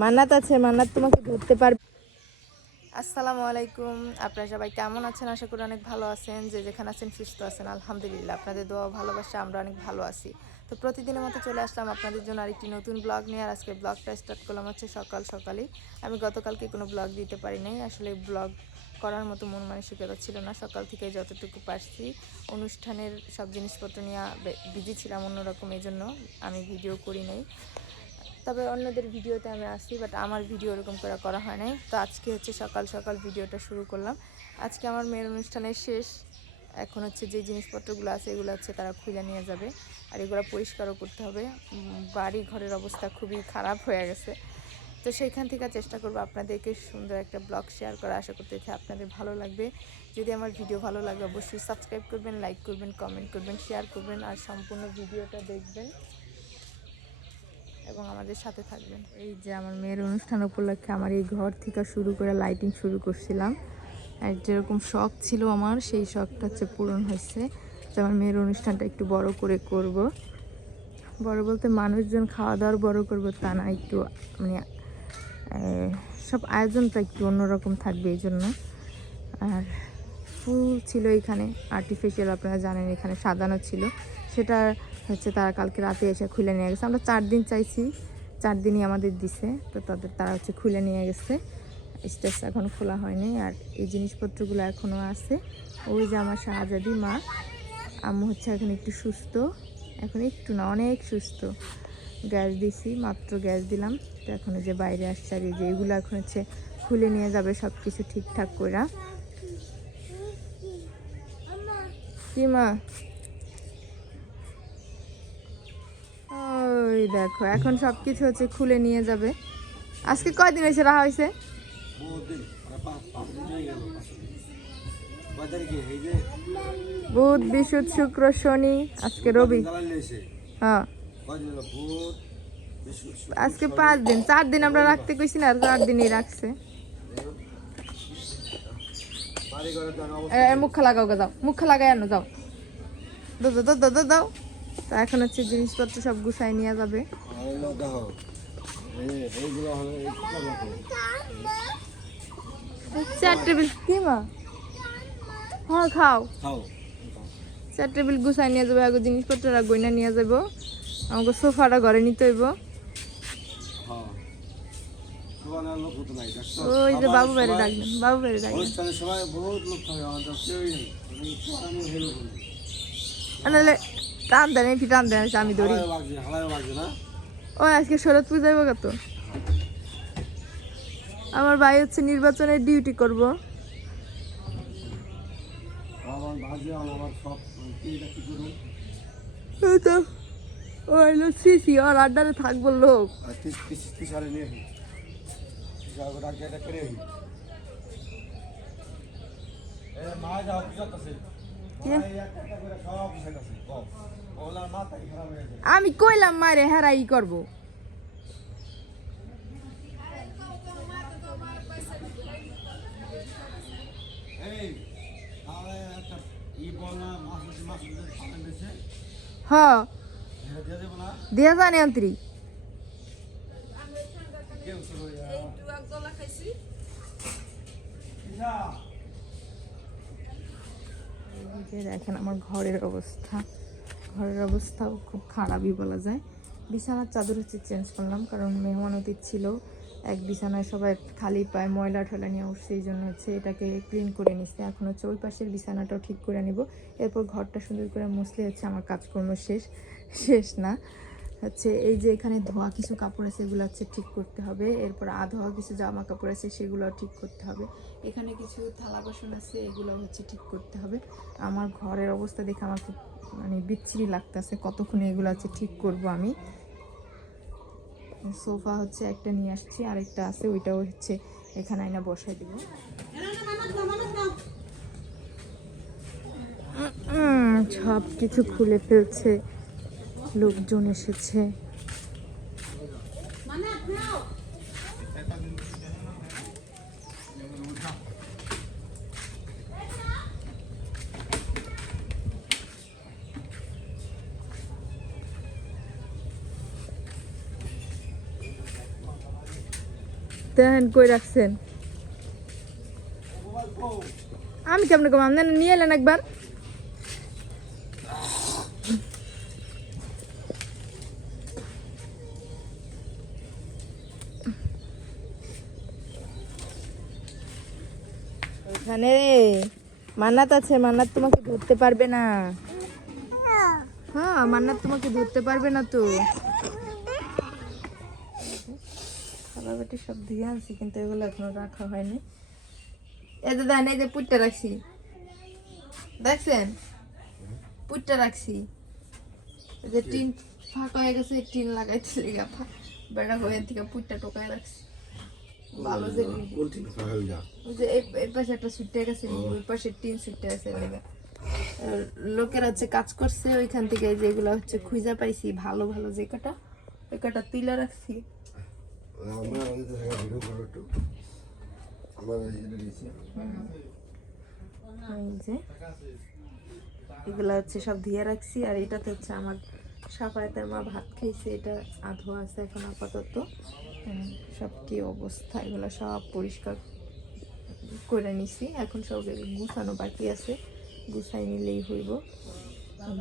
মান্নাত আছে, মান্নাত তোমাকে পারবে। আসসালামু আলাইকুম। আপনারা সবাই কেমন আছেন? আশা করি অনেক ভালো আছেন। যে যেখানে আছেন সুস্থ আছেন, আলহামদুলিল্লাহ। আপনাদের দোয়া ভালোবাসা, আমরা অনেক ভালো আছি। তো প্রতিদিনের মতো চলে আসলাম আপনাদের জন্য আরেকটি নতুন ব্লগ নিয়ে। আর আজকে ব্লগটা স্টার্ট করলাম হচ্ছে সকাল সকালেই। আমি গতকালকে কোনো ব্লগ দিতে পারি নাই আসলে ব্লগ করার মতো মন মানসিকতা ছিল না। সকাল থেকে যতটুকু পারছি, অনুষ্ঠানের সব জিনিসপত্র নিয়ে বিজি ছিলাম অন্যরকম এই জন্য আমি ভিডিও করি নাই। তবে অন্যদের ভিডিওতে আমি আসি বাট আমার ভিডিও ওরকম করে করা হয় নাই। তো আজকে হচ্ছে সকাল সকাল ভিডিওটা শুরু করলাম। আজকে আমার মেয়ের অনুষ্ঠানের শেষ। এখন হচ্ছে যে জিনিসপত্রগুলো আছে, এগুলো হচ্ছে তারা খুঁজে নিয়ে যাবে। আর এগুলো পরিষ্কারও করতে হবে। বাড়ি ঘরের অবস্থা খুবই খারাপ হয়ে গেছে। তো সেইখান থেকে চেষ্টা করব আপনাদেরকে সুন্দর একটা ব্লগ শেয়ার করা। আশা করতেছি আপনাদের ভালো লাগবে। যদি আমার ভিডিও ভালো লাগে, অবশ্যই সাবস্ক্রাইব করবেন, লাইক করবেন, কমেন্ট করবেন, শেয়ার করবেন, আর সম্পূর্ণ ভিডিওটা দেখবেন এবং আমাদের সাথে থাকবেন। এই যে আমার মেয়ের অনুষ্ঠান উপলক্ষে আমার এই ঘর থেকে শুরু করে লাইটিং শুরু করছিলাম। আর যেরকম শখ ছিল আমার, সেই শখটা হচ্ছে পূরণ হয়েছে। যে আমার মেয়ের অনুষ্ঠানটা একটু বড় করে করব। বড় বলতে মানুষজন খাওয়া দাওয়ার বড় করব তা না, একটু মানে সব আয়োজনটা একটু অন্যরকম থাকবে এই জন্য। আর ফুল ছিল এখানে আর্টিফিশিয়াল আপনারা জানেন এখানে সাজানো ছিল। সেটা হচ্ছে তারা কালকে রাতে এসে খুলে নিয়ে গেছে। আমরা চার দিন চাইছি, চার দিনই আমাদের দিছে, তো তাদের, তারা হচ্ছে খুলে নিয়ে গেছে। স্টেজ এখন খোলা হয়নি আর এই জিনিসপত্রগুলো এখনও আছে। ওই যে আমার শাহজাদি মা, আম্মু হচ্ছে এখন একটু সুস্থ। এখন একটু না, অনেক সুস্থ। গ্যাস দিছি, মাত্র গ্যাস দিলাম। তো এখন যে বাইরে আসছে আর এই যে এগুলো এখন হচ্ছে খুলে নিয়ে যাবে সব কিছু ঠিকঠাক করে কি মা? ওই দেখো, এখন সব কিছু হচ্ছে খুলে নিয়ে যাবে। আজকে কয়দিন হয়েছে রাহা হয়েছে বুধ বৃহস্পতি শুক্র শনি আজকে রবি। হ্যাঁ। আজকে পাঁচ দিন চার দিন আমরা রাখতে কইছি না চার দিনই রাখছে। মুখা যাও। যাও। দাও দাও দাও, দাও দাও। এখন হচ্ছে জিনিসপত্র সব গুছাই নিয়ে যাবে। চার টেবিল। কি মা? হ্যাঁ খাও। চার টেবিল গুছাই নিয়ে যাবে আগে জিনিসপত্র গয়না নিয়ে যাব। আমাকে সোফাটা ঘরে নিতে হইব। ওই যে বাবু বাইরে ডাকবেন বাবু বাইরে ডাকবেন। আমি হেলো করি নাহলে টান দেন একটু টান দেন আমি ধরি ও আজকে শরৎ পূজা হইব কত? আমার ভাই হচ্ছে নির্বাচনের ডিউটি করব। আমার বাজে আমার সব কি এটা কি করুন? এই তো ও হইল সিসি ওর আড্ডারে থাকব লোক আর তিস তিস তিসারে নিয়ে আসি তিসারে ডাকে এটা করে আসি এ মা যাও কি করতেছে সব শেখাচ্ছে কম ওগুলা মাথায় খারাপ হয়ে যায় আমি কইলাম মারে হেরাই করব এই তাহলে একটা ই বল না মাছ মাছ পাঠান দিয়েছে হ এটা দিয়ে জানি হয়ে যে দেখেন আমার ঘরের অবস্থা ঘরের অবস্থাও খুব খারাপই বলা যায় বিছানার চাদর হচ্ছে চেঞ্জ করলাম কারণ মেহমান অতীত ছিল এক বিছানায় সবাই খালি পায় ময়লা ঠয়লা নিয়ে উঠছে, এই জন্য হচ্ছে এটাকে ক্লিন করে নিচ্ছে। এখন হচ্ছে ওই পাশের বিছানাটাও ঠিক করে নিব। এরপর ঘরটা সুন্দর করে মুছলে হচ্ছে আমার কাজকর্ম শেষ শেষ না। হচ্ছে এই যে এখানে ধোয়া কিছু কাপড় আছে, এগুলো হচ্ছে ঠিক করতে হবে। এরপর আধোয়া কিছু জামা কাপড় আছে সেগুলো ঠিক করতে হবে। এখানে কিছু থালা বাসন আছে এগুলো হচ্ছে ঠিক করতে হবে। আমার ঘরের অবস্থা দেখে আমার মানে বিচ্ছিরি লাগতেছে, কতক্ষণে এগুলো হচ্ছে ঠিক করব আমি? সোফা হচ্ছে একটা নিয়ে আসছি আর একটা আছে, ওইটাও হচ্ছে এখানে আইনা বসাই দিব। সব কিছু খুলে ফেলছে, লোকজন এসেছে। দেখেন কই রাখছেন? আমি কেমন কম? আপনার নিয়ে এলেন একবার? এখানে মান্নাত আছে মান্নাত তোমাকে ধরতে পারবে না। হ্যাঁ মান্নাত তোমাকে ধরতে পারবে না তো। খাবার বাটি সব ধুয়ে আনছি কিন্তু এগুলো এখনও রাখা হয়নি। এই যে দেন এই যে পুটটা রাখছি। দেখছেন? পুটটা রাখছি। এই যে টিন ফাঁকা হয়ে গেছে টিন লাগাইতে লেগে বেড়া হয়ে থেকে পুটটা টোকায় রাখছি। ভালো যে ওই যে এই- পাশে একটা সুটে গেছে ওই পাশে টিন সুটে আছে লোকেরা হচ্ছে কাজ করছে ওইখান থেকে যেগুলো হচ্ছে খুঁজা পাইছি ভালো ভালো যে কটা ওই কটা তুলে রাখছি। এই যে, এগুলা হচ্ছে সব ধুয়ে রাখছি, আর এটাতে হচ্ছে আমার সাফায়াতের মা ভাত খাইছে, এটা আধো আছে এখন আপাতত। সব কি অবস্থা, এগুলো সব পরিষ্কার করে নিছি। এখন সব গুছানো বাকি আছে, গুছাই নিলেই হইব।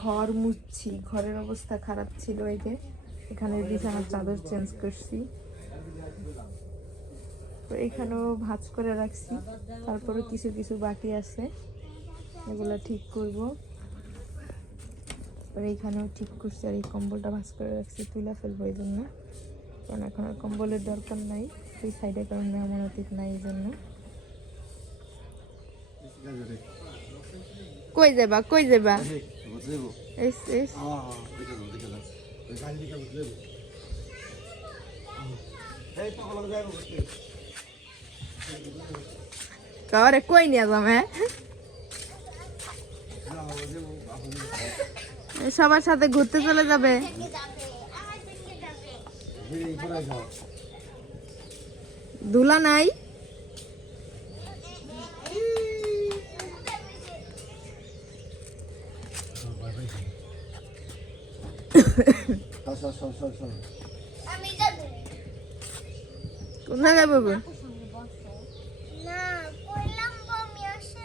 ঘর মুছছি, ঘরের অবস্থা খারাপ ছিল এই এখানে বিছানার চাদর চেঞ্জ করছি। তো এখানেও ভাঁজ করে রাখছি। তারপরে কিছু কিছু বাকি আছে। এগুলো ঠিক করব। আর এইখানেও ঠিক করছি আর এই কম্বলটা ভাঁজ করে রাখছি, তুলে ফেলব এই জন্য। কারণ এখন আর কম্বলের দরকার নাই। এই সাইডে কারণ মেহমানতিক নাই এই জন্য। কই যাবা কই যাবা? এস এস। নিয়ে যাম হ্যাঁ এ সবার সাথে ঘুরতে চলে যাবে ধুলা নাই কোথায় যাব গো? না কইলাম বমি আসে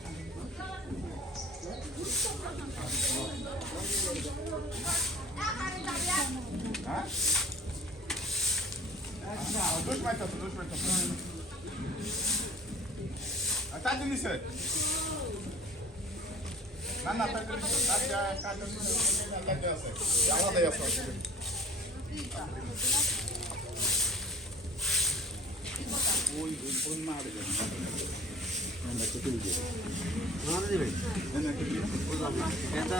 বললে প্লান্ট বিছনে বলে মরবি পুরো সাম- সামনের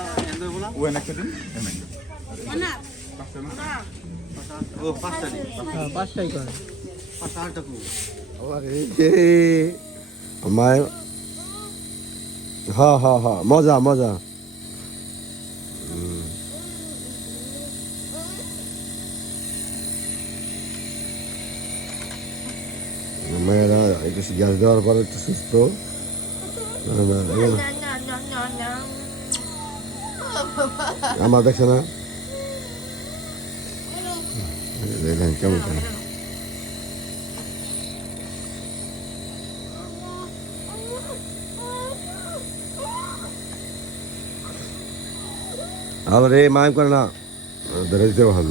অ্যাক্সিডেন্ট সবটি মিলা ভয় গেছে আমি যাব আমার হ্যাঁ হ্যাঁ হ্যাঁ মজা মজা হুম। মেয়েরা একটু গ্যাস দেওয়ার পর একটু সুস্থ না, না, এগুলো- আমার দেখছে না দেখেন কেমন কেমন আবার এই মায় করে না। ধরে দিতে ভালো